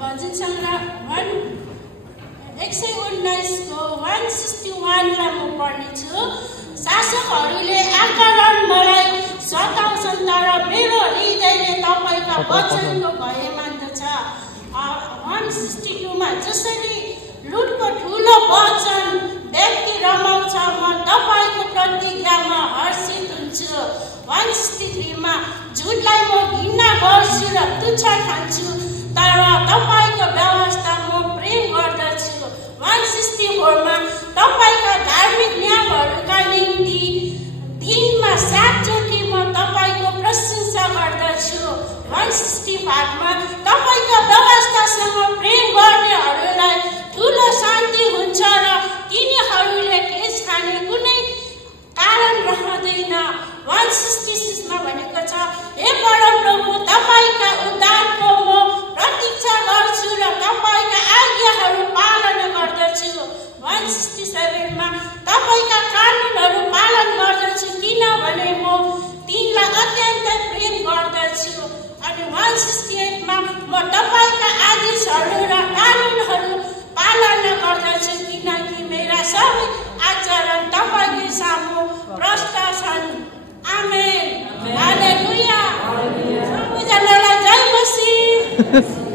भजन सङ्ग्रह 119 को 161 लाई म पढ्नेछु। शासकहरूले आक्रमण मलाई सताउँछन् तर मेरो हृदयले तपाईका वचनको भय मान्दछ। 162 मा जसरी लुटको ठुलो वचन व्यक्ति रमाउँछ म तपाईको प्रतिज्ञामा हर्षित हुन्छु। 163 मा झुटलाई म घृणा गर्छु र तुच्छ ठान्छु तर तपाईको व्यवस्था म प्रेम गर्दछु। 164 मा तपाईका धार्मिक नियमहरूका निम्ति दिनमा 7 चोटि म तपाईको प्रशंसा गर्दछु। 165 मा तपाईका व्यवस्थासँग प्रेम गर्नेहरूलाई ठुलो शान्ति हुन्छ र तिनीहरूले क्लेश खाने कुनै कारण रहँदैन। 166 मा भनेको छ हे परमप्रभु तपाईका उद्धारको म प्रतीक्षा गर्छु र तपाईका आज्ञाहरू पालन गर्दछु। 167 मा तपाईका कानुनहरू पालन गर्दछु किनभने म तिनलाई अत्यन्त प्रेम गर्दछु। अनि 168 मा म तपाईका आदेशहरू र कानुनहरू पालन गर्दछु किनकि मेरा सबै आचरण तपाईको सामु प्रष्ट छन्। आमेन। हालेलुया। सबैजनालाई जय मसीह।